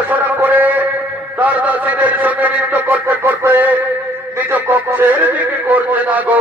উপাসনা করে তার দাসীদের সঙ্গে নৃত্য করতে করতে নিজ কক্ষের দিকে করছে না গো।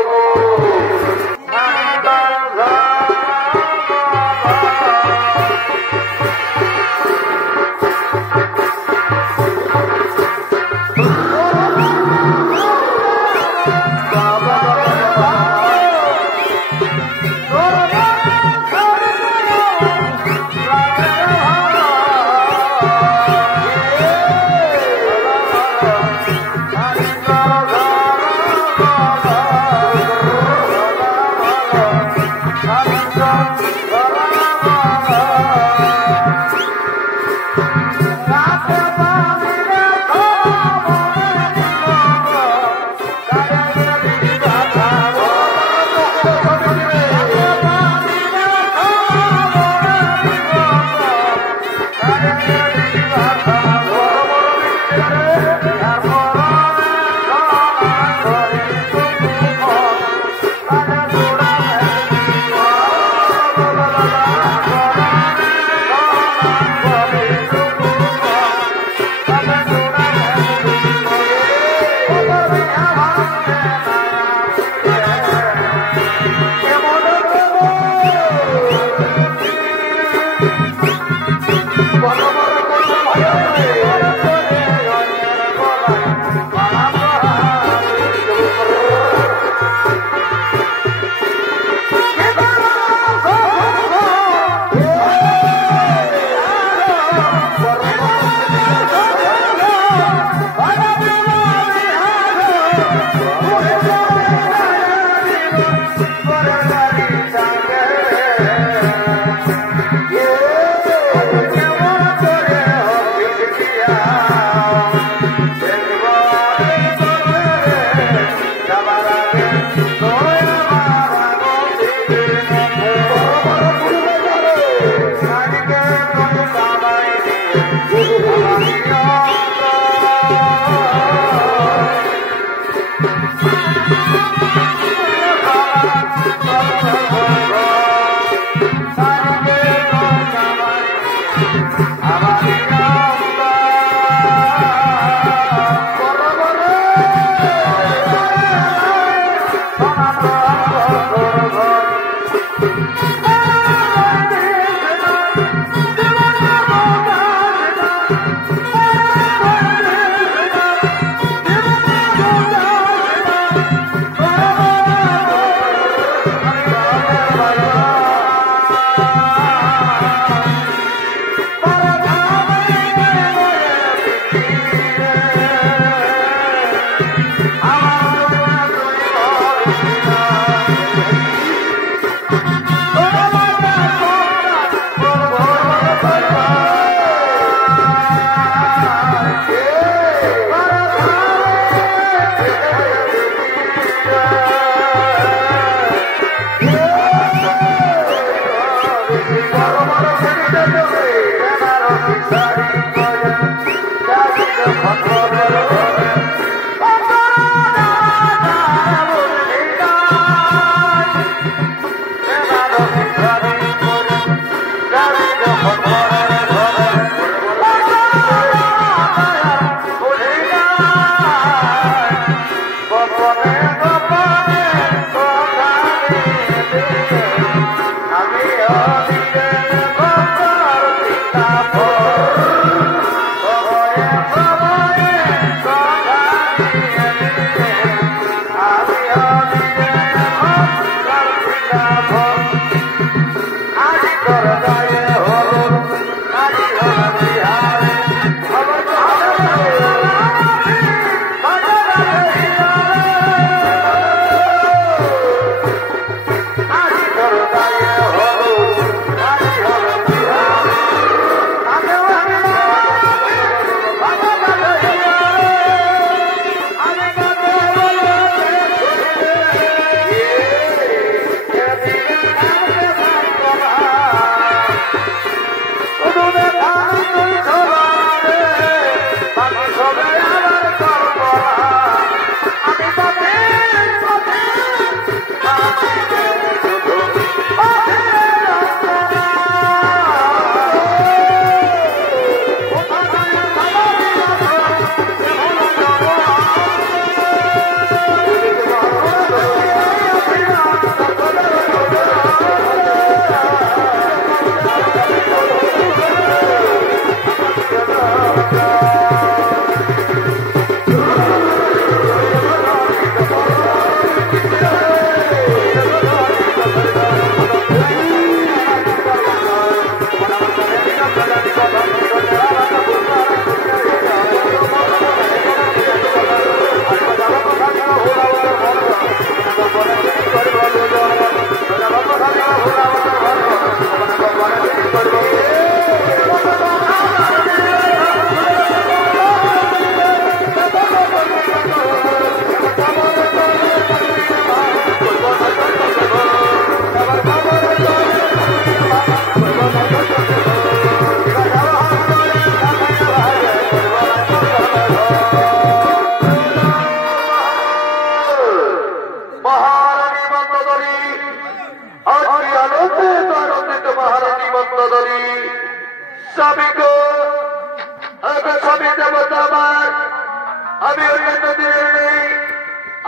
আমি অন্যান্য দিনের নেই,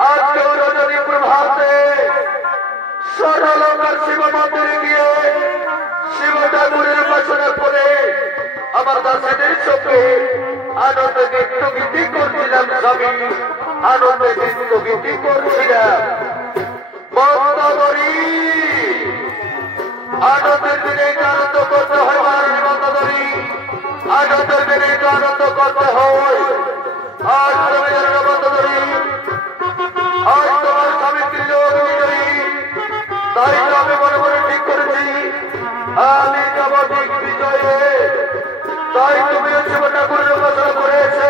আজকেও রজনী প্রভাতে সরলকার শিব মন্দিরে গিয়ে শিব ঠাকুরের উপাসনা করে আমার দাসীদের চোখে আনন্দে নৃত্য গীতি করছিলাম স্বামী, আনন্দে নৃত্য গীতি করছিলাম। মন্দাদরী আনন্দের দিনে আনন্দ করতে হয় মহারানী মন্দাদরী, আনন্দের দিনে আনন্দ করতে হয়। আজ তুমি জানো না মন্দাদরী, আজ তোমার স্বামী ত্রিলোক বিজয়ী, তাই তো আমি মনে মনে ঠিক করেছি আমি যাব ঠিক বিজয়ে। তাই তুমি শিব ঠাকুরের উপাসনা করেছে,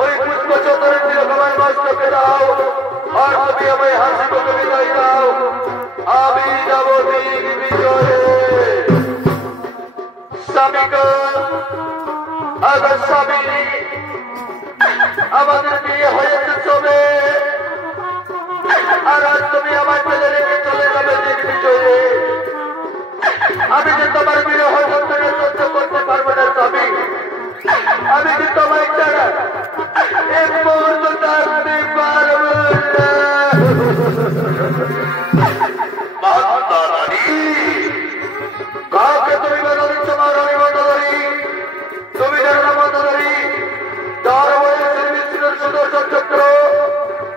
ওই পুষ্প চন্দনের তিলক আমার মস্তকে দাও, আর তুমি আমায় হাসি মুখে বিদায় দাও, আমি যাব ঠিক বিজয়ে। স্বামী গো, আগে স্বামী আমাদের বিয়ে হয়েছে চলে, আর আজ তুমি আমায় ফেলে রেখে চলে যাবে ঠিক বিজয়ে। আমি যে তোমার বিরহ যন্ত্রণা সহ্য করতে পারবো না স্বামী, আমি যে তোমায় ছাড়া এক মুহূর্ত থাকতে পারবো না। কাউকে তুমি বাধা দিচ্ছ মহারানী মন্দাদরী? তুমি জানো না মন্দাদরী, যার বয়ে শ্রীবিষ্ণুর সুদর্শন চক্র,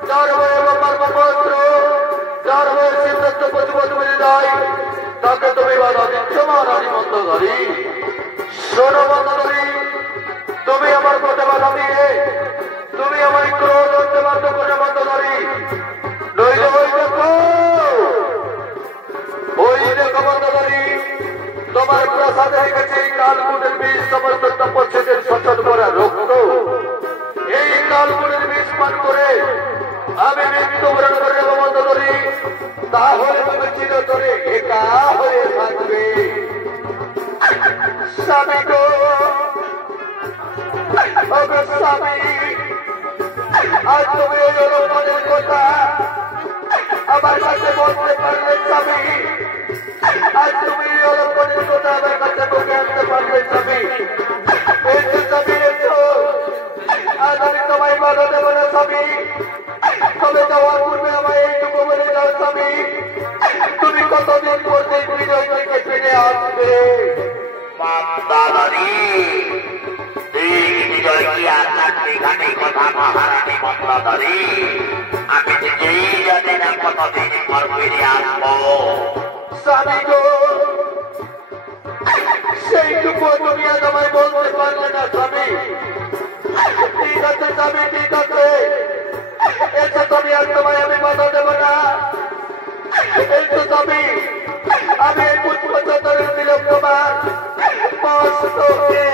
যার বয়ে ব্রহ্মাস্ত্র, যার বয়ে সিদ্ধার্থ পশুপতি মিলে যায়, তাকে তুমি বাধা দিচ্ছ মহারানী মন্দাদরী? শোনো মন্দাদরী, তুমি আমার পথে বাধা দিয়ে তুমি আমার ক্রোধ হতে বাধ্য করে মন্দাদরী। নইলে ওই দেখো মন্দাদরী, তোমার প্রসাদে রেখেছে এই কালকুটের বিষ, সমস্ত তপস্যদের সচল করা রক্ত। এই কালকুটের বিষ পান করে আমি মৃত্যুবরণ করে দেবো মন্দাদরী, তাহলে তুমি চিরতরে একা হয়ে থাকবে। স্বামী গো, স্বামী আজ তুমি ওই অলঙ্কারের কথা আমার কাছে বলতে পারলে স্বামী, আজ তুমি এই অলঙ্কারের কথা আমার কাছে বলে আনতে পারলে স্বামী। এই যে স্বামী এসো, আজ আমি তোমায় বাধা দেবো না স্বামী, তবে যাওয়ার পূর্বে আমায় এইটুকু বলে যাও স্বামী, তুমি কতদিন পরে বিজয় থেকে ফিরে আসবে? মন্দাদরী, বিজয় কি আর চাকরি ঘাটে কথা মহারানী মন্দাদরী, আমি নিজেই জানি না কতদিন পর ফিরে আসবো। স্বামী গো, সেইটুকু তুমি আজ আমায় বলতে পারলে না স্বামী। ঠিক আছে স্বামী, ঠিক আছে, এসে তুমি আজ তোমায় আমি বাধা দেব না। এই তো স্বামী, আমি এই পুষ্প চন্দনের তিলক তোমার মস্তকে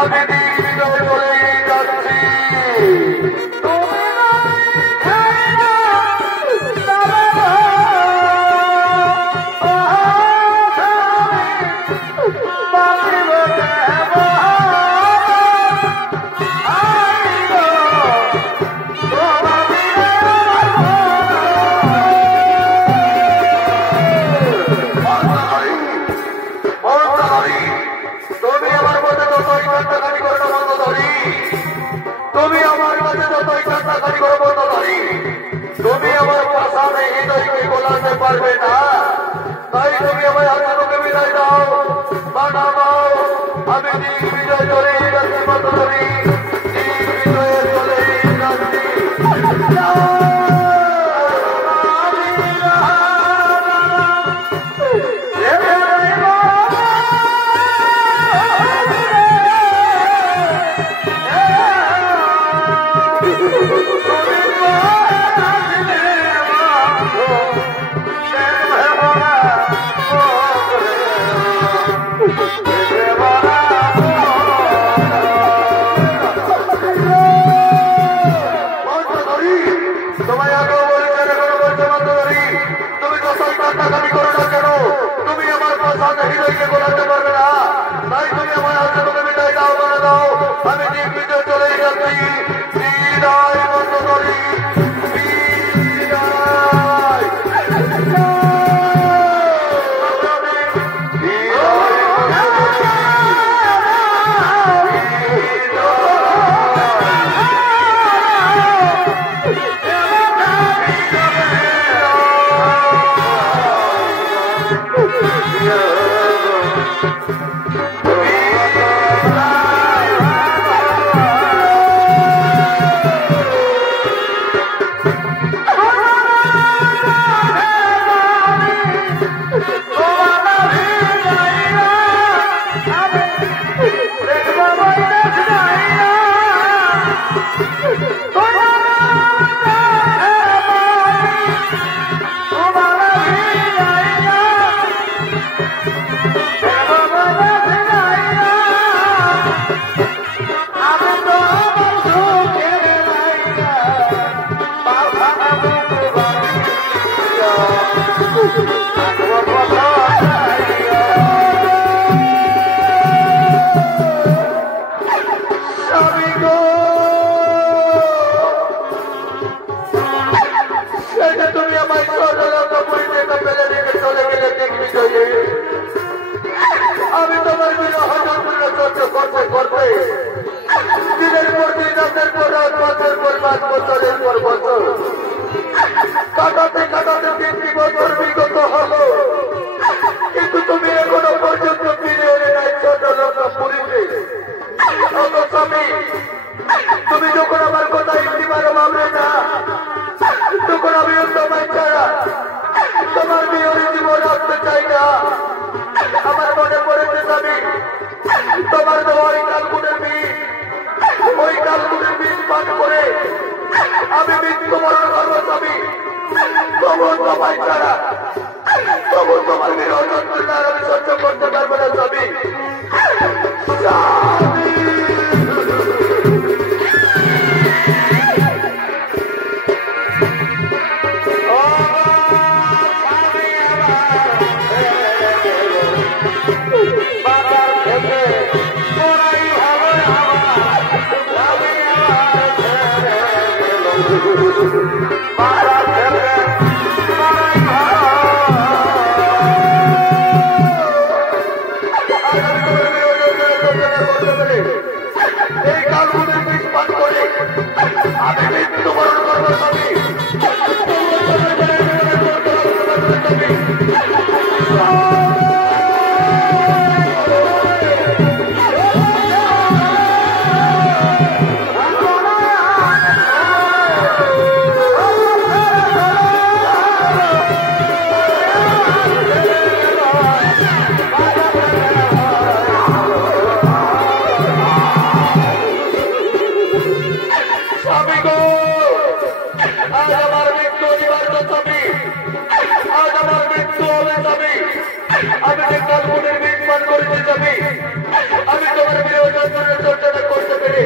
আমি দিগ্বিজয় বলে যাচ্ছি। তুমি আমার কাছে যতই কান্নাকাটি করো মন্দাদরী, তুমি আমার পাশানে হৃদয়কে গোলাতে পারবে না। তাই তুমি আমায় হাতে মুখে বিদায় দাও, বানা দাও, আমি দিগ্বিজয় চলে যাচ্ছি মন্দাদরী, দিগ্বিজয়ে চলে যাচ্ছি। সাথে হৃদয়কে গোলাতে পারবে না। তাই তুমি আমার হাতে করে বিদায় দাও, বলে দাও আমি দিক বিজয় চলে যাচ্ছি। বিদায় বন্ধ করি, আমি তোমার বিরহ করতে করতে করতে দিনের পর দিন, রাতের পর রাত, মাসের পর মাস, বছরের পর বছর কাটাতে কাটাতে 3টি বছর বিগত হলো, কিন্তু তুমি এখনো পর্যন্ত ফিরে এলে নাই ছোট লোক পুরীতে। স্বামী, তুমি যখন আমার কথা একটিবারও ভাবলে না, তখন আমি তোমায় ছাড়া তোমার বিয়ের জীবন আসতে চাই না। আমার মনে পড়েছে স্বামী, তোমার তো ওই কালকুটের বীজ, ওই কালকুটের বীজ পান করে আমি মৃত্যুবরণ করবো স্বামী। তবু তোমায় ছাড়া, তবু তোমার বিরহ যন্ত্রণা আমি সহ্য করতে পারবো না স্বামী। এই কালকুটের বীজ পান করে আমি মৃত্যুবরণ করবো স্বামী। আজ আমার মৃত্যু অনিবার্য স্বামী, আজ আমার মৃত্যু হবে স্বামী। আমি যে কালকুটের বীজ পান করেছি স্বামী, আমি তোমার বিরহ যন্ত্রণার চর্চাটা করতে পেরে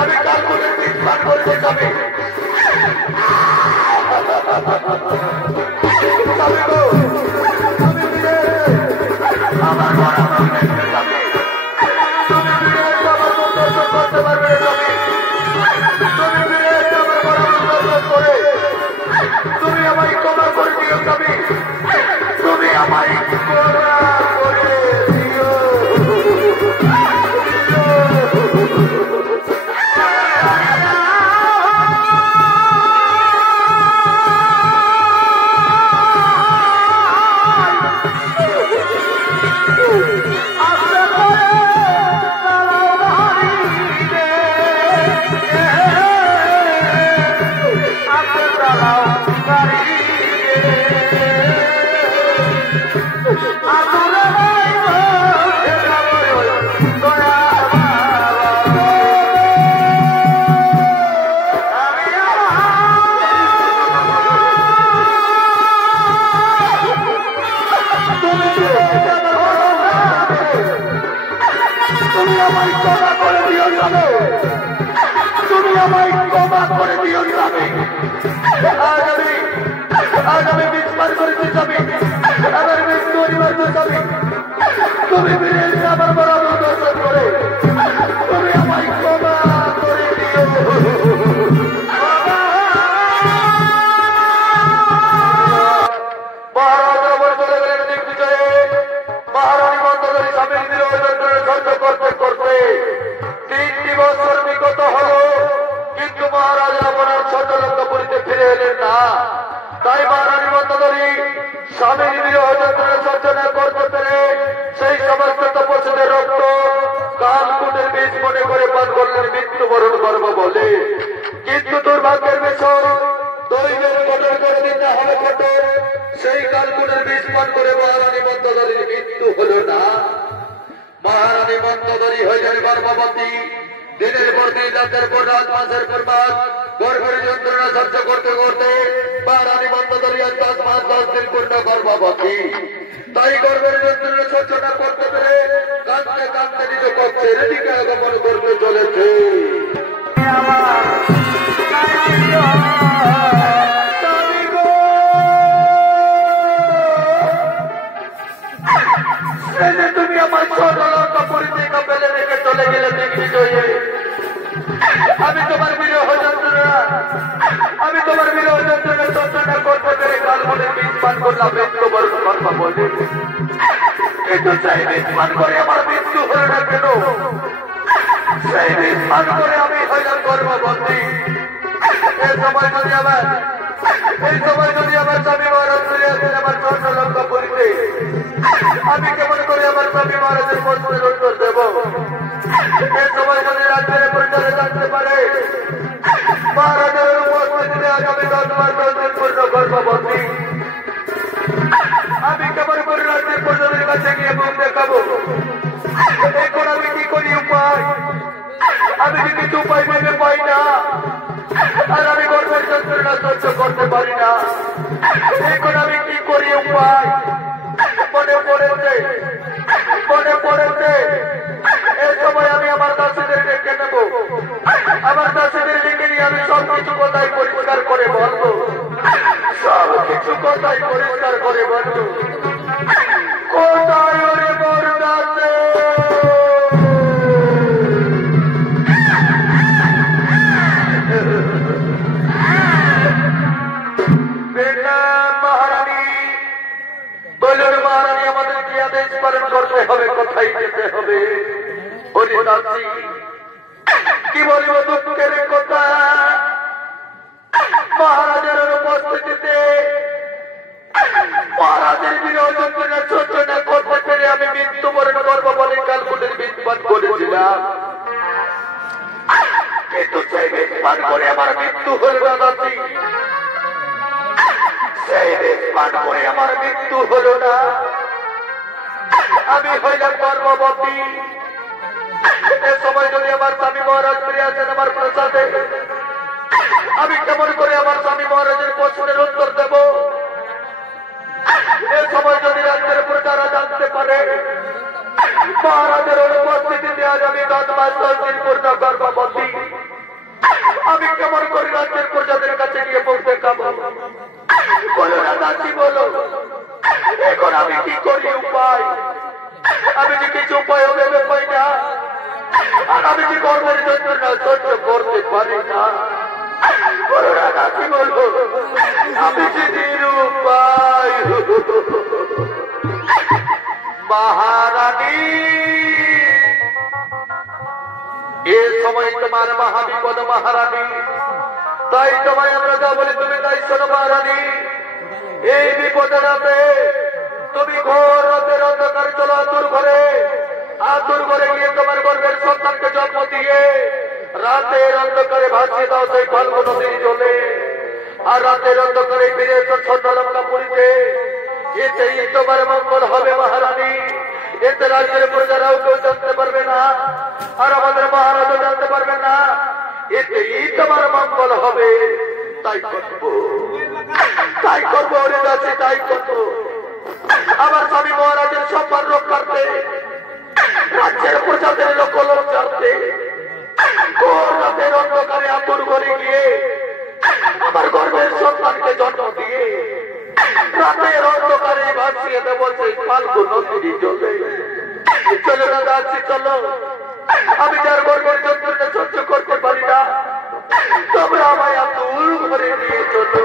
আমি কালকুটের বীজ পান করেছি স্বামী। স্বামী গো, তুমি ফিরে আমার স্বামী, তুমি ফিরে আমার মন দর্শন করতে পারবে স্বামী। তুমি ফিরে আমার মন দর্শন করে তুমি আমায় ক্ষমা করে দিও স্বামী, তুমি আমায় ক্ষমা করে দিও। তুমি আমায় ক্ষমা করে দিও স্বামী, তুমি আমায় ক্ষমা করে দিও স্বামী। আজ আমি বিশ্বাস করেছি স্বামী, আমার মৃত্যু অনিবার্য স্বামী। তুমি ফিরে এসে আমার বড় দর্শন করে তুমি আমায় ক্ষমা করে দিও। মহারাজ আমার চলে গেলেন দিগ্বিজয়ে। মহারানী মন্দোদরী স্বামীর বিরহ যন্ত্রণা সহ্য করতে করতে 3টি বছর বিগত হল, কিন্তু মহারাজ আপনার ছোটলঙ্কাপুরীতে ফিরে এলেন না। তাই মহারানী মন্দোদরী স্বামীর বিরহ যন্ত্রণা সহ্য না করতে পেরে সেই সমস্ত তপস্বীদের রক্ত কালকুটের বীজ মনে করে পান করলেন মৃত্যুবরণ করবো বলে। কিন্তু দুর্ভাগ্যের বিষয় দৈবের কঠোর করে দিতে হবে কঠোর, সেই কালকুটের বীজ পান করে মহারানী মন্দোদরীর মৃত্যু হল না। মহারানী মন্দোদরী হইলেন গর্ভবতী। দিনের পর দিন, রাতের পর রাত, মাসের পর মাস গর্ভের যন্ত্রণা সহ্য করতে করতে মহারানী মন্দোদরী আজ 10 মাস 10 দিন পূর্ণ গর্ভবতী। তাই গর্ভের যন্ত্রণা সহ্য না করতে পেরে কাঁদতে কাঁদতে নিজ কক্ষের দিকে আগমন করতে চলেছে। তুমি আমার ছোটলঙ্কাপুরী থেকে ফেলে রেখে চলে গেলে দিগ্বিজয়ে। আমি তোমার বিরহ যন্ত্রণা সহ্য না করতে পেরে কালকুটের বীজ পান করলাম মৃত্যুবরণ করবো বলে। কিন্তু সেই বীজ পান করে আমার মৃত্যু হল না কেন? সেই বীজ পান করে আমি হইলাম গর্ভবতী। এই সময় যদি আমার স্বামী মহারাজ ফিরে আসেন আমার ছোটলঙ্কাপুরীতে, আমি কেমন করে আমার স্বামী মহারাজের প্রশ্নের উত্তর দেব? এই সময় যদি রাজ্যের প্রচারে জানতে পারে মহারাজের উপস্থিতিতে আগামী 10 মাস 10 দিন পূর্ণ গর্ভবতী, আমি কেমন করে রাজ্যের প্রচারের কাছে গিয়ে মুখ দেখাবো? এখন আমি কি করি উপায়? আমি কি কিছু উপায় ভেবে পাই না, আর আমি গর্ভের যন্ত্রণা সহ্য করতে পারি না। এখন আমি কি করি উপায়? মনে পড়েছে এই সময় আমি আমার দাসীদের ডেকে নেব। আমার দাসীদের ডেকে নিয়ে আমি সব কিছু কথাই পরিষ্কার করে বলবো। কোথায় ওরে বরদাসে পালন করতে হবে, কোথায় যেতে হবে? কি বলিব দুঃখের কথা, মহারাজের উপস্থিতিতে মহারাজের বিরহ যন্ত্রণা সহ্য না করতে পেরে আমি মৃত্যুবরণ করবো বলে কালকুটের বীজ পান করেছিলাম। কিন্তু সেই বীজ পান করে আমার মৃত্যু হল না দাসী, সেই বীজ পান করে আমার মৃত্যু হল না। আমি হইলাম গর্ভবতী। এ সময় যদি আমার স্বামী মহারাজ ফিরে আসেন আমার প্রসাদে, আমি কেমন করে আমার স্বামী মহারাজের প্রশ্নের উত্তর দেব? এ সময় যদি রাজ্যের প্রজারা জানতে পারে মহারাজের অনুপস্থিতিতে আজ আমি 10 মাস 10 দিন পূর্ণ গর্ভবতী, আমি কেমন করে রাজ্যের প্রজাদের কাছে গিয়ে মুখ দেখাবো? বলো না দাসী, বলো এখন আমি কি করি উপায়? আমি যে কিছু উপায় ভেবে পাই না, আর আমি যে গর্ভের যন্ত্রণা সহ্য করতে পারি না। বলো না দাসী, বলবো আমি যে নিরুপায়। মহারানী, এ সময় তোমার মহাবিপদ মহারানী, তাই তোমায় আমরা যা বলি তুমি তাই শোনো মহারানী। এই বিপদে রাতে তুমি ঘোর রাতের অন্ধকার চলো আতুর ঘরে গিয়ে তোমার গর্ভের সন্তানকে জন্ম দিয়ে রাতের অন্ধকারে ভাসিয়ে দাও সেই ফাল্গু নদীর জলে। আর রাতের অন্ধকারে ফিরে এসো ছোটলঙ্কাপুরীতে, এতেই তোমার মঙ্গল হবে মহারানী। এতে রাজ্যের প্রজারাও কেউ জানতে পারবে না, আর আমাদের মহারাজও জানতে পারবে না। এতেই তোমার মঙ্গল হবে। তাই করবো ওরে দাসী, তাই করবো। আমার স্বামী মহারাজের সম্মান রক্ষার্থে, রাজ্যের প্রজাদের লোক জানতে রাতের অন্ধকারে আতুর ঘরে গিয়ে আমার গর্ভের সন্তানকে জন্ম দিয়ে রাতের অন্ধকারে ভাসিয়ে দেব সেই ফাল্গু নদীর জলে। চলো না দাসী চলো, আমি যার গর্বের যন্ত্রণা সহ্য করতে পারি না, তোমরা আমায় আতুল ঘরে নিয়ে চলো।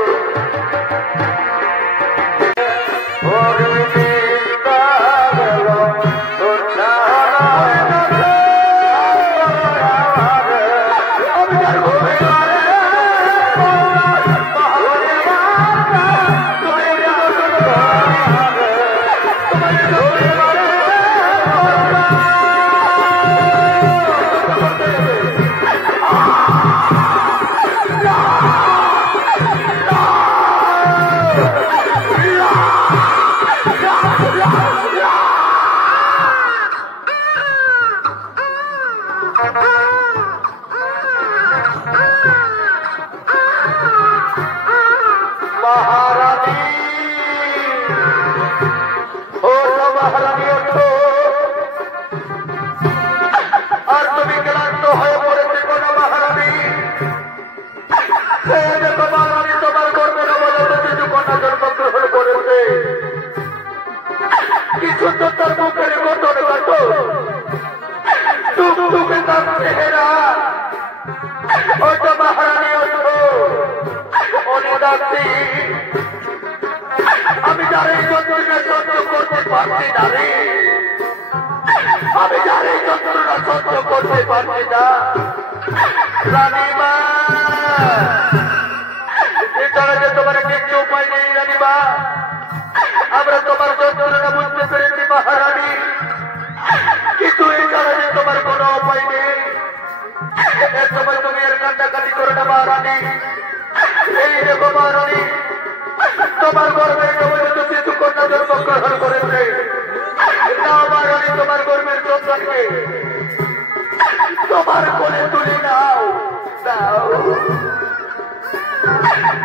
আমি যার এই যন্ত্রণা সহ্য করতে পারছি না রে, আমি যার এই যন্ত্রণা সহ্য করতে পারছি না। রানীমা, এছাড়া যে তোমার কিছু উপায় নেই রানীমা, আমরা তোমার যন্ত্রণা বুঝতে পেরেছি মহারানী, কিন্তু এছাড়া যে তোমার কোনো উপায় নেই। এর সময় তুমি এর কান্নাকাটি করো না মহারানী। এই দেখো মহারানী, তোমার গর্বের নবজাত শিশু কন্যা জন্মগ্রহণ করেছে। নাও মহারানী, তোমার গর্বের সন্তানকে তোমার কোলে তুলে নাও, দাও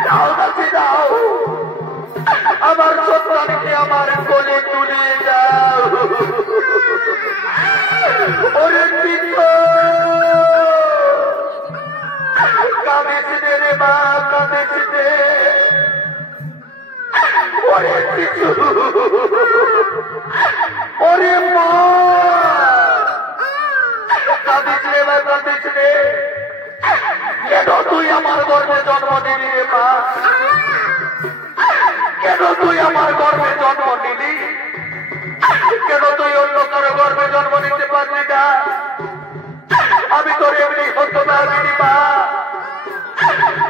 দাও দাসী দাও, আমার সন্তানকে আমার কোলে তুলে দাও। ওরে চিত্ত কাঁদিস রে মা, কাঁদিস রে, ওরে চিত্ত, ওরে মা কাঁদিস রে মা, কাঁদিস রে। কেন তুই আমার গর্ভে জন্ম নিলি রে মা? কেন তুই আমার গর্ভে জন্ম নিলি? কেন তুই অন্য কারো গর্ভে জন্ম নিতে পারলি না? আমি তোর এমনি হতে পারবি মা,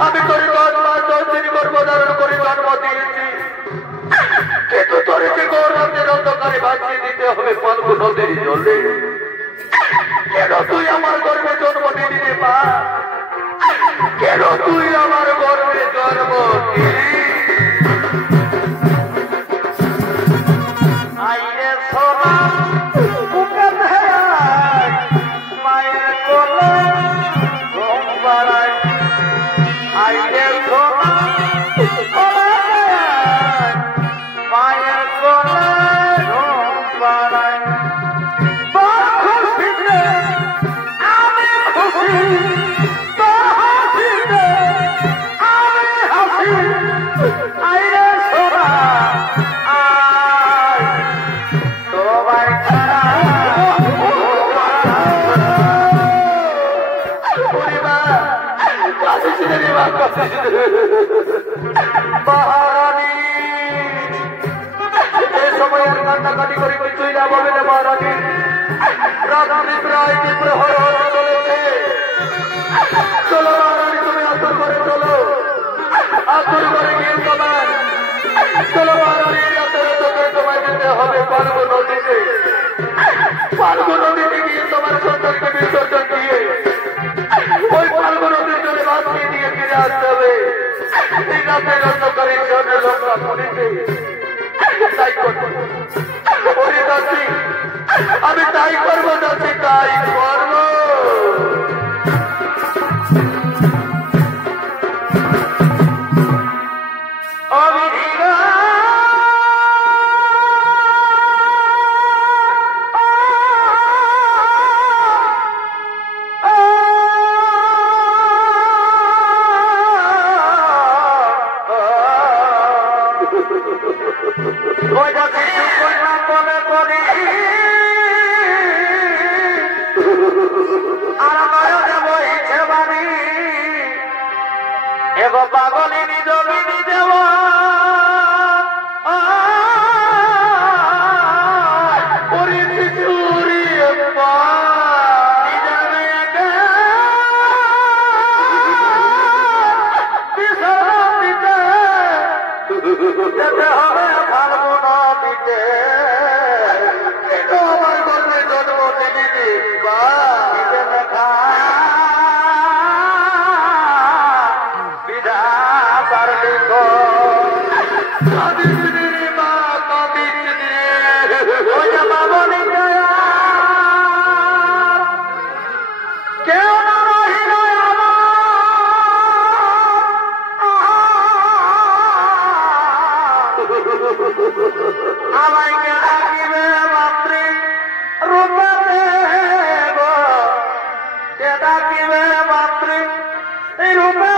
আমি তোর 10 মাস 10 দিন গর্ভধারণ করে জন্ম দিয়েছি, কিন্তু তোর যে গৌরবের অন্ধকারে বাঁচিয়ে দিতে হবে পদ্ম নদীর জলে। কেন তুই আমার গর্ভে জন্ম নিলি রে মা? কেন তুই আমার গর্ভে জন্ম নিলি? আইরে সোনা বুকে ধরাই, মায়ের কোলে ঘুম পাড়াই। আইরে সোনা মায়ের কোলে ঘুম পাড়াই। তোর খুশিতে আমি খুশি, তোর হাসিতে আমি হাসি। আইরে সোনা আয়, তোমায় ছাড়া মহারানী, এ সময় আর কান্নাকাটি করে কিছুই লাভ হবে না মহারানী। রাত্রি প্রায় প্রহর হতে চলেছে। চলো মহারানী, তুমি আতুর করে চলো, আতুর করে গিয়ে তোমার চলো মহারানী, রাতের চোখে তোমায় যেতে হবে পার্ব নদীতে। পার্ব নদীতে গিয়ে তোমার সন্তানকে বিসর্জন দিয়ে ওই পার্ব নদীর জলে বাঁচিয়ে দিয়ে ফিরে আসতে হবে। এই রাতের অন্ধকারের জন্য লঙ্কা পুরীতে তাই করবো। ওরে দাসী, আমি তাই করবো দাসী, তাই করবো। ওই দাসী কন্যা বলে করি দেখো পাগলি নিজ নিজে যেতে হবে ফাল্গুন দিতে আমার গর্বে জন্ম দিলি লেখা বিধা পারলি কেউ না রহিল আমাকে ডাকিবে মাতৃ রূপে দেব কে ডাকিবে মাতৃ রূপে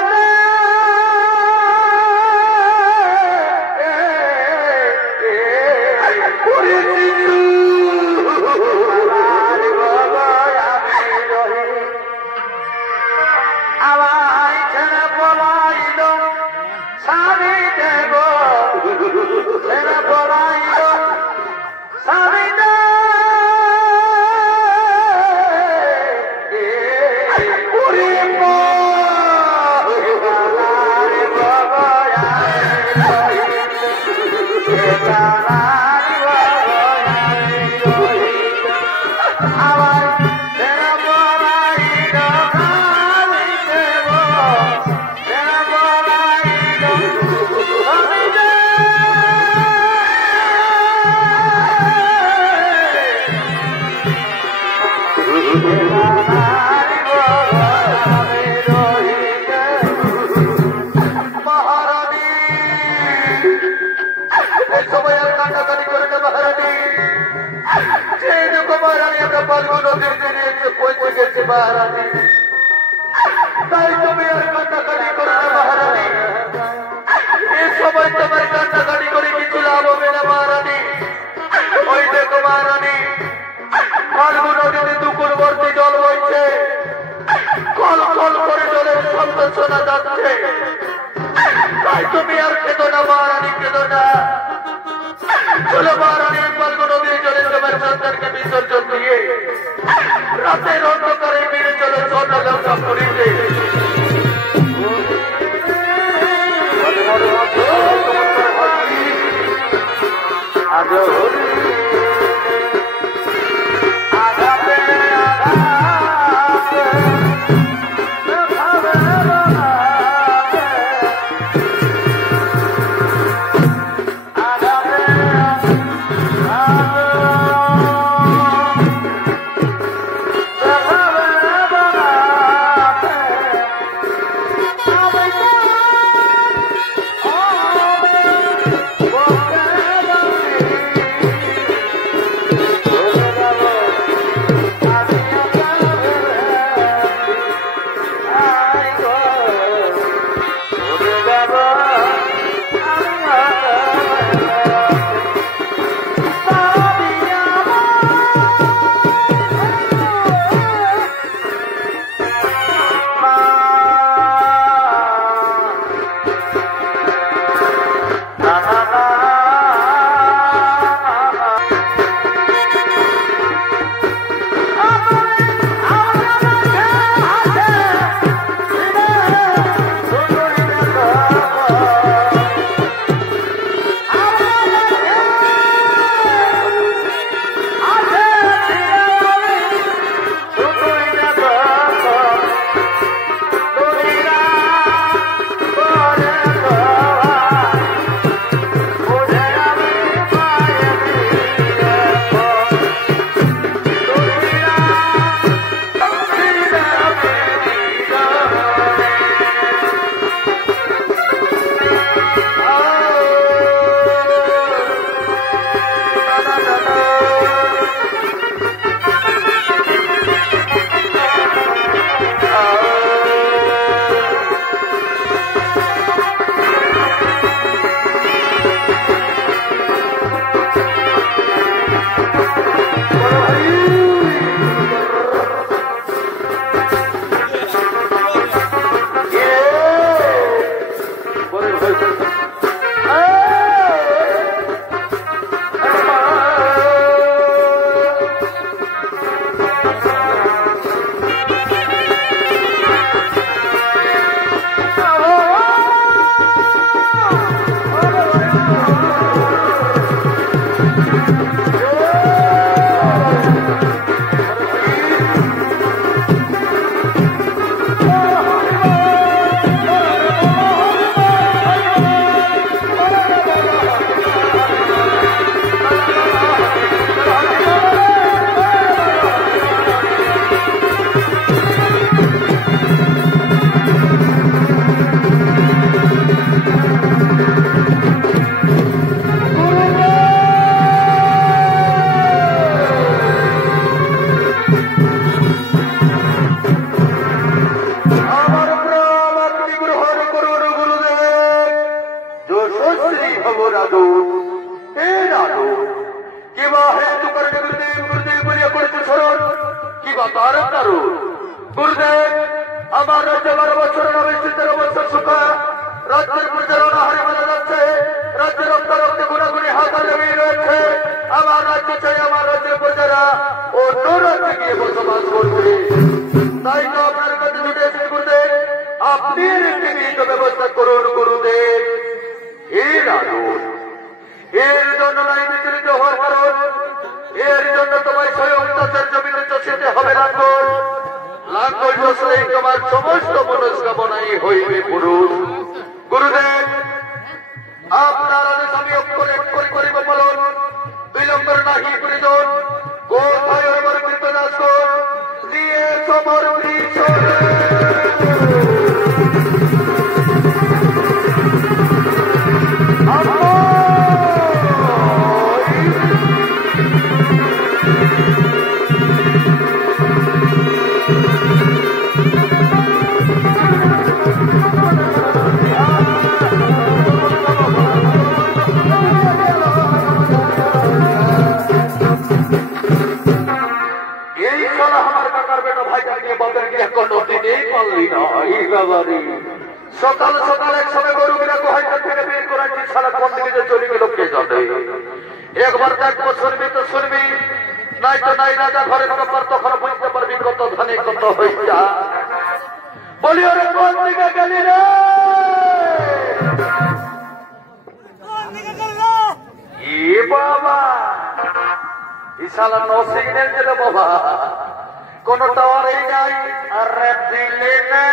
আমায় ছেড়ে পলাইল স্বামী দেব ছেড়ে পলাইল স্বামী তাই তুমি আর কান্নাকাটি করো না মহারানী এই সময় তোমার কান্নাকাটি করে কিছু লাভ হবে না মহারানী ওই দেখো মহারানী ফাল্গু নদীতে দুপুর বর্তী জল বইছে কল কল করে জলের শব্দ শোনা যাচ্ছে তাই তুমি আর খেতো না মহারানী খেতো না চলো মহারানী ফাল্গু নদীর জলে তোমার সন্তানকে বিসর্জন দিয়ে রাতের অন্ধকারে মিলে চলে স্বর্ণলঙ্কা করিতে সকাল সকাল একসঙ্গে গরুগুলা গোহাইটা থেকে বের করাচ্ছি, সারা কোন দিকে যে চলে গেল কে জানে। একবার দেখবো শুনবি তো শুনবি, নাই তো নাই, রাজা ঘরের ব্যাপার তখন বুঝতে পারবি কত ধানে কত হইয়া। বলি ওরে কোন দিকে গেলি রে? এ বাবা, ইশালা নসিংহের যেটা বাবা, কোন টাওয়ারেই নাই। আরে দিলে না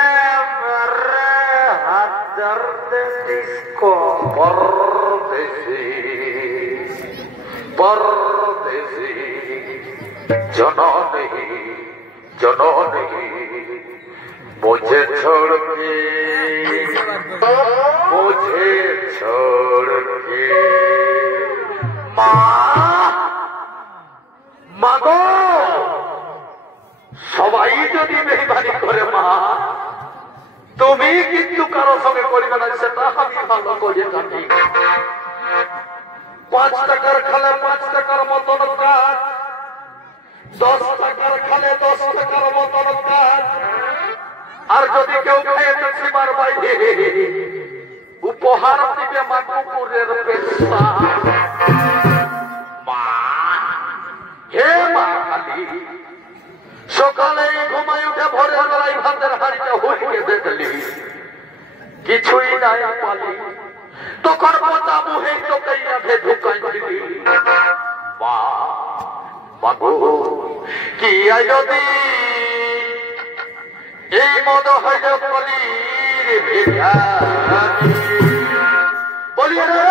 হাজার দেশিস্কো পরদেশি পরদেশি জননী জননী मुझे छोड़ के মাগো সবাই যদি মেহমানি করে মা, তুমি কিন্তু কারো সঙ্গে করবে না, সেটা আমি ভালো করে জানি। 5 টাকার খালে 5 টাকার মতন কাজ, 10 টাকার খালে 10 টাকার মতন কাজ। আর যদি কেউ খেয়েছে সীমার বাইরে, উপহার দিবে মা কুকুরের পেশা। মা হে মা কালী, সকালে ঘুমাই উঠে ভোরের বেলায় ভাতের হাড়িটা হুড়িয়ে দেখলি কিছুই নাই পালি, তখন পচা মুহে চোখাইয়া ভেদু কাঁদিলি। মা মাগো কি আই যদি এই মদ হইল কলির বলি রে,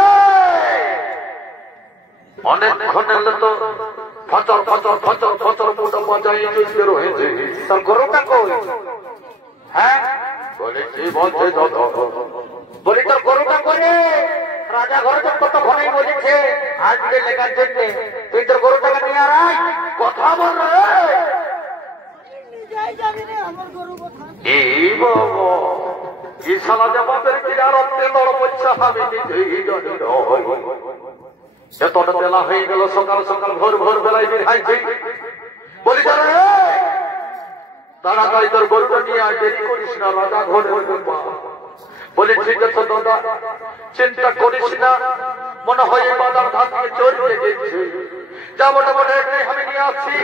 অনেকক্ষণ এলে তো ফচর ফচর ফচর ফচর মোটা বাজাই চলতে রয়েছে। তোর গরুটা কই? হ্যাঁ বলে কি বলছে দাদা? বলি তোর গরুটা করে রাজা ঘরে তো কতক্ষণই বলেছে আজকে লেখার জন্য, তুই তোর গরুটাকে নিয়ে আর আয়, কথা বল রে। এই বাবা, এই শালা জামাতের কিনার অন্তে লড় পড়ছে, আমি নিজেই জানি না। এতটা বেলা হয়ে গেল, সকাল সকাল ভোর ভোর বেলায় বের হাইছে। বলি তাড়াতাড়ি তোর গরুটা নিয়ে আয়, দেরি করিস না, রাজা ঘরে বলি ঠিক আছে দাদা, চিন্তা করিস না, মনে হয় বাজার ধান থেকে চোর গেছে, যা মোটামুটি আমি নিয়ে আসছি।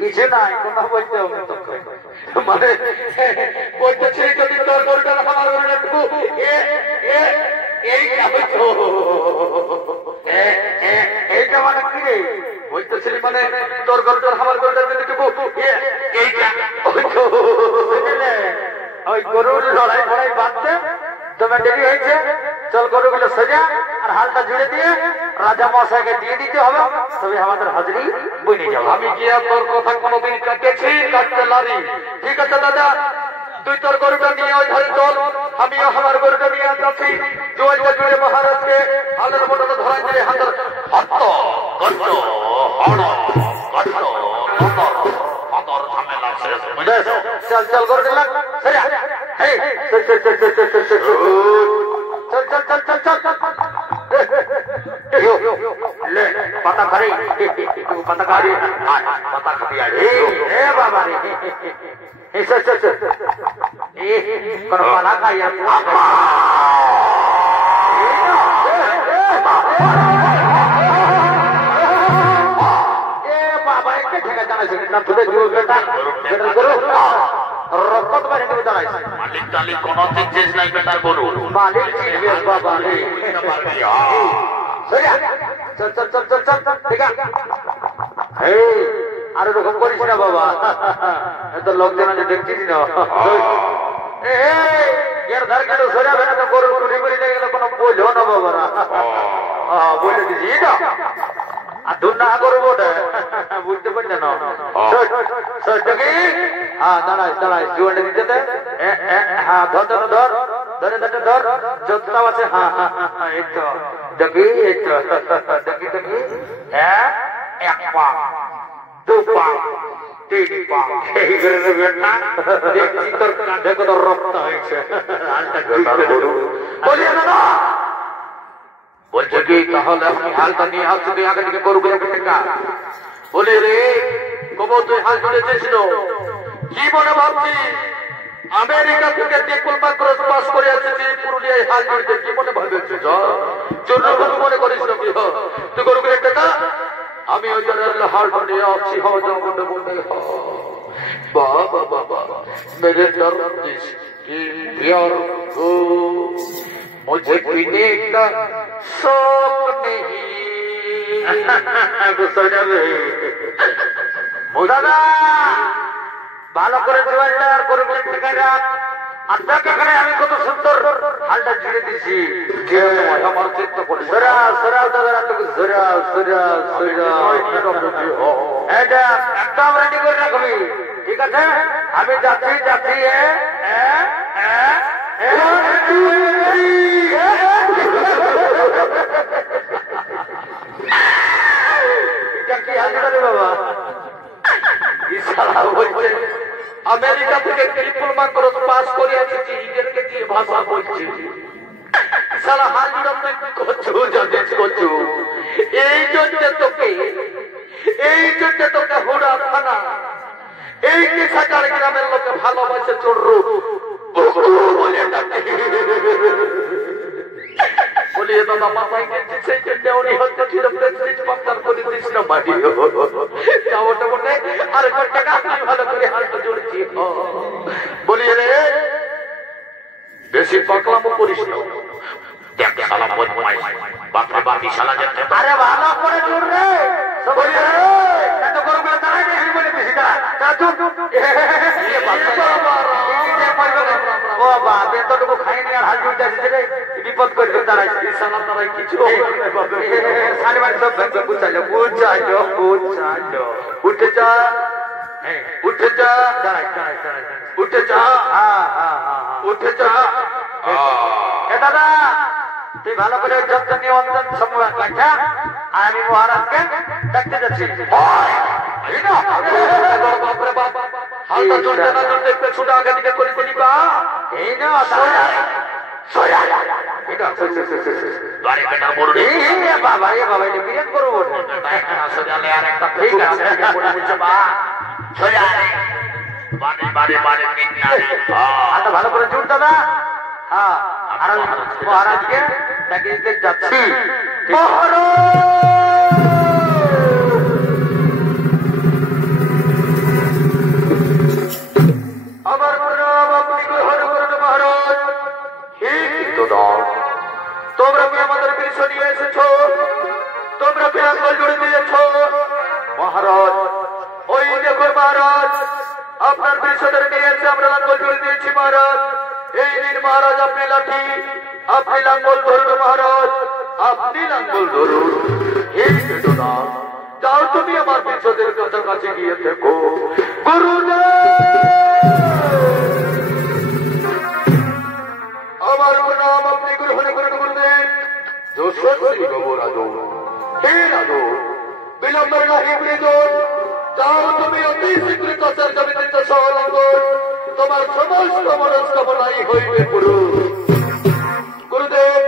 কিছু নাই, কথা বলতে হবে তোকে। মানে বলতেছি যদি তোর গরুটা আমার গরুটা একটু এইটা হইতো, এইটা মানে কি রে? বলতেছিলি মানে তোর গরুটার আমার গরুটা এইটা হইতো। ওই গরুর লড়াই ফড়াই বাঁধতে তোমার দেরি হয়েছে, চল গরুগুলো সোজা আর হালটা জুড়ে দিয়ে রাজা মশাইকে দিয়ে দিতে হবে, তবে আমাদের হাজরি বনে যাবে। আমি কি আর তোর কথা কোনোদিন কাটেছি? কাটতে লারি। ঠিক আছে দাদা, তুই তোর গরুটা নিয়ে ওই ধারে চল, আমিও আমার গরুটা নিয়ে আসছি। জোয়ালটা জুড়ে মহারাজকে হালের মোটরে ধরাই দিলে হাতের হত্ত গর্ত হড় গর্ত হতর ঝামেলা শেষ। চল চল গরুটা লাগ সোজা। এই চল চল চল চল চল চল চল চল চল চল চল চল ले पता खरी पता खरी पता खरी ए बाबा रे ए चल चल चल ए कौन पाला का यार ए बाबा एक ठेका जाना से ना थोड़े जो बेटा करो रक्त में हिंदू जाना है मालिक ताली कोनो चीज नहीं बेटा करो मालिक चीज बाबा रे चल चल चल चल चल ठीक है আরো রকম করিস না বাবা, তো লোকজন দেখছিস না এর ধার কেন সরাবে না, তো গরু টুটি করে গেলে কোনো বোঝো না বাবা। বলে দিছি তো আর দূর না করবো বুঝতে পারলে না। হ্যাঁ দাঁড়াই দাঁড়াই জুয়ানে দিতে দে। হ্যাঁ ধর ধর ধর ধরে ধরে ধর যতটা আছে। হ্যাঁ হ্যাঁ হ্যাঁ এই তো দেখি, এই তো দেখি দেখি। এক পা দু পা তিন পা এই করে নেবেন না, দেখছি তোর কাঁধে কত রক্ত হয়েছে। বলিয়ে দাদা বলছে কি তাহলে আপনি হালটা নিয়ে আসছো, তুই আগে দিকে করবো টাকা বলে রে কবো তুই হাল ধরেছিস কি মনে ভাবছি আমেরিকা থেকে ডিপ্লোমা কোর্স পাস করে আসছে পুরুলিয়ায় হাল ধরতে, কি মনে ভাবছিস? জন্য মনে করিস না কি তুই গরুকে টাকা আমি ওই জন্য হাল নিয়ে আসছি। বলতে বলতে বাবা বাবা মেরে দর্দ प्यार को मुझे पीने का शौक नहीं। দাদা ভালো করে জোয়ানটা আর গরুগুলো ঠেকাই রাখ, আর দেখ এখানে আমি কত সুন্দর হালটা জুড়ে দিছি। আমার চিন্তা করি সরাও সরাও দাদা, সরাও সরাও সরাও এটা একদম রেডি করে রাখবি, ঠিক আছে? আমি যাচ্ছি যাচ্ছি বাবা আমেরিকা থেকে ডিপ্লোমা কোর্স পাস করে এসেছি, ইংরেজিকে দিয়ে ভাষা বলছি। সারা হাজির করছো করছো এই জন্য তোকে হুড়া থানা এই 30,000 গ্রামের লোকে ভালোবাসে চোরু বলে বলিয়ে দাদা মাথায় গেছে সেই জন্য উনি হচ্ছে ছিল প্রেসিডেন্ট পাত্তার করে দিস না বাড়ি যাওয়াটা বলে আর টাকা আমি ভালো করে হালটা জুড়েছি। বলিয়ে রে বেশি পাকলামো করিস না, দেখ শালা বদমাইশ বাপরে বাপ শালা যেতে আরে ভালো করে জোর রে বলিয়ে রে এত গরুগুলো দাঁড়াই রে বলে দিছি দাঁড়া চুপ এ বাবা ও বাপ এতটুকু খাইনি আর হাল জুড়তে আসছে রে বিপদ করে দাঁড়াইছি শালা দাঁড়াই কিছু সাড়ে বাড়ি সব ভেঙে বুঝাইলো বুঝাইলো বুঝাইলো উঠে যা উঠে যা দাঁড়াই দাঁড়াই দাঁড়াই উঠে যা হ্যাঁ হ্যাঁ হ্যাঁ উঠে যা এ দাদা তুই ভালো করে যত্ন নিয়ন্ত্রণ সময় কাটা আমি মহারাজকে দেখতে যাচ্ছি। বাপরে বাপ হালটা জুড়তে না জুড়তে পেছুটা আগে দিকে করে দিবা এই না বাবা এ বাবা এটা বিরাট করবো আর একটা ঠিক আছে ভালো করে জুড় দাদা। হ্যাঁ আর মহারাজকে দেখে যাচ্ছি। দেখুন মহারাজ, আপনার বীরসদের নিয়ে এসে আমরা লাঙ্গল জুড়ে দিয়েছি মহারাজ। এই দিন মহারাজ আপনি লাঠি, আপনি লাঙ্গল ধরুন মহারাজ, আপনি লাঙ্গল ধরুন। এই কেটো না, যাও তুমি আমার বীরসদের কাছাকাছি গিয়ে দেখো। আমার নাম আপনি গ্রহণ করেন গুরুদেব। যশস্বী ভবরাজ, হে রাজ, বিলম্বের নাহি বৃজন, যাও তুমি অতি শীঘ্র চাষের জমিতে সহলাঙ্গল, তোমার সমস্ত মনস্কামনাই হইবে পুরো। গুরুদেব,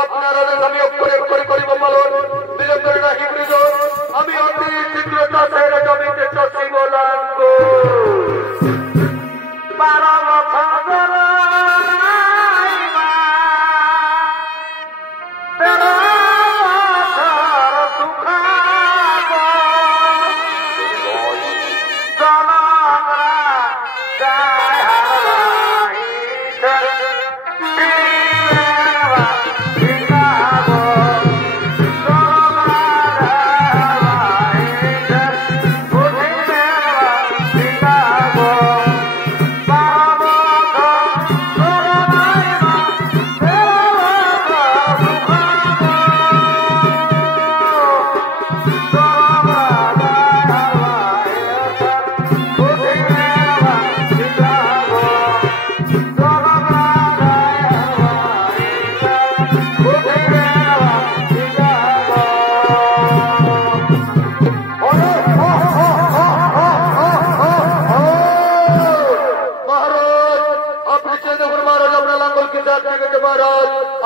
আপনার আদেশ আমি অক্ষরে অক্ষরে করিব পালন। বিলম্বের নাহি বৃজন, আমি অতি শীঘ্র চাষের জমিতে চষিব লাঙ্গল।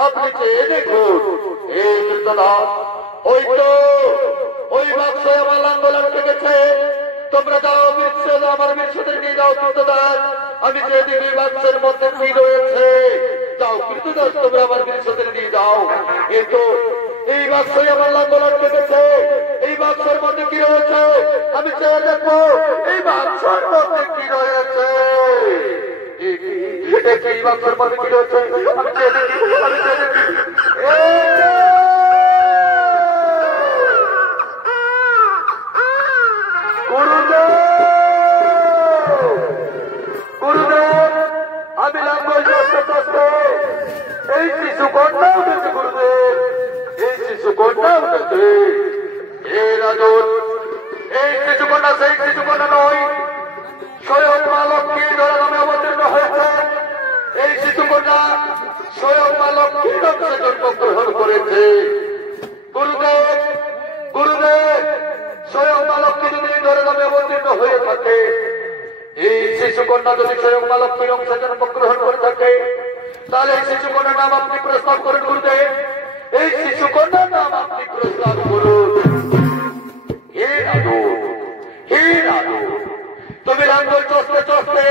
আপনি চেয়ে দেখুন, এই কীর্তনাথ, ওই তো ওই বাক্স আমার লাঙ্গল আটকে গেছে। তোমরা যাও বীরসদ, আমার বীরসদের নিয়ে যাও কীর্তদাস। আমি চেয়ে দিই ওই বাক্সের মধ্যে কি রয়েছে। যাও কীর্তদাস, তোমরা আমার বীরসদের নিয়ে যাও। কিন্তু এই বাক্সই আমার লাঙ্গল আটকে গেছে। এই বাক্সের মধ্যে কি রয়েছে আমি চেয়ে দেখবো। এই বাক্সের মধ্যে কি রয়েছে, এই বাক্সের মধ্যে কি রয়েছে আমি চেয়ে দেখি, আমি চেয়ে দেখি। গুরুদেব, আমি লাঙ্গল চষতে চষতে এই শিশু কন্যা উঠেছে। গুরুদেব, এই শিশু কন্যা উঠেছে। হে রাজন, এই শিশু কন্যা সেই শিশু কন্যা নয়, স্বয়ং মা লক্ষ্মীর দ্বারা নামে অবতীর্ণ হয়েছে। এই শিশু কন্যা স্বয়ং মা লক্ষ্মীর অংশে জন্মগ্রহণ করেছে। গুরুদেব, গুরুদেব, স্বয়ং মা লক্ষ্মী যদি ধরে নামে অবতীর্ণ হয়ে থাকে, এই শিশু কন্যা যদি স্বয়ং মা লক্ষ্মীর অংশে জন্মগ্রহণ করে থাকে, তাহলে এই শিশু কন্যার নাম আপনি প্রস্তাব করেন। গুরুদেব, এই শিশু কন্যার নাম আপনি প্রস্তাব করুন। হে রাজু, হে রাজু, তুমি লাঙ্গল চষতে চষতে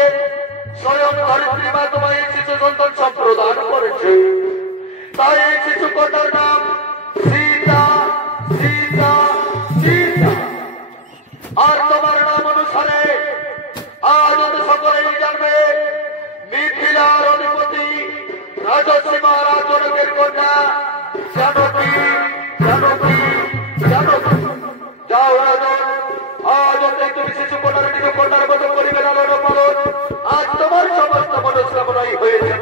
স্বয়ং ধরিত্রী মা তোমায় এই শিশু সন্তান সম্প্রদান করেছে। তাই এই শিশু কন্যার নাম সীতা, সীতা, সীতা। আর তোমার নাম অনুসারে আজ সকলেই জানবে, মিথিলার অধিপতি রাজর্ষি মহারাজ জনকের কন্যা জানকী, জানকী, জানকী। যাও রাজন, আজ অনেক তুমি শিশু কন্যার নিজ কন্যার মতো করিবে লালন পালন। আজ তোমার সমস্ত মনস্কামনাই হয়েছে।